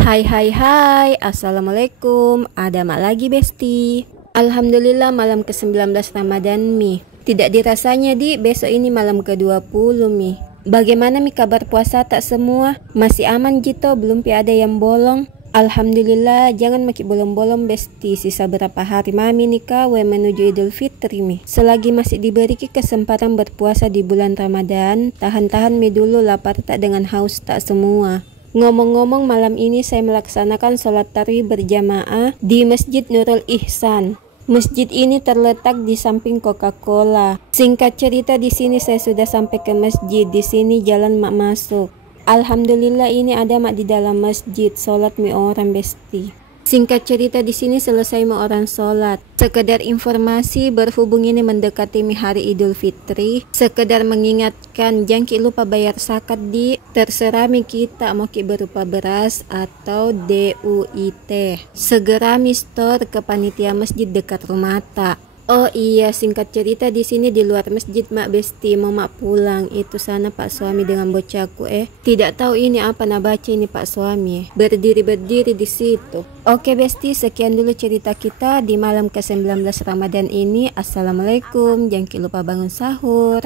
Hai hai hai, Assalamualaikum. Ada mak lagi besti. Alhamdulillah malam ke-19 Ramadan mi. Tidak dirasanya di besok ini malam ke-20 mi. Bagaimana mi kabar puasa tak semua? Masih aman Jito, belum pi ada yang bolong? Alhamdulillah, jangan maki bolong-bolong besti. Sisa berapa hari mami nikah menuju Idul Fitri mi. Selagi masih diberi kesempatan berpuasa di bulan Ramadan, tahan-tahan mi dulu, lapar tak dengan haus tak semua. Ngomong-ngomong, malam ini saya melaksanakan sholat tarawih berjamaah di Masjid Nurul Ihsan. Masjid ini terletak di samping Coca-Cola. Singkat cerita, di sini saya sudah sampai ke masjid. Di sini jalan mak masuk. Alhamdulillah ini ada mak di dalam masjid. Sholat mi orang besti. Singkat cerita, di sini selesai mi orang sholat. Sekedar informasi, berhubung ini mendekati mi hari Idul Fitri, sekedar mengingatkan jangan ki lupa bayar zakat di. Terserah mi kita mau ki berupa beras atau DUIT. Segera mi store ke panitia masjid dekat rumah tak. Oh iya, singkat cerita di sini di luar masjid mak besti mau mak pulang. Itu sana pak suami dengan bocahku tidak tahu ini apa nak baca ini pak suami berdiri di situ. Oke besti, sekian dulu cerita kita di malam ke-19 Ramadan ini. Assalamualaikum, jangan lupa bangun sahur.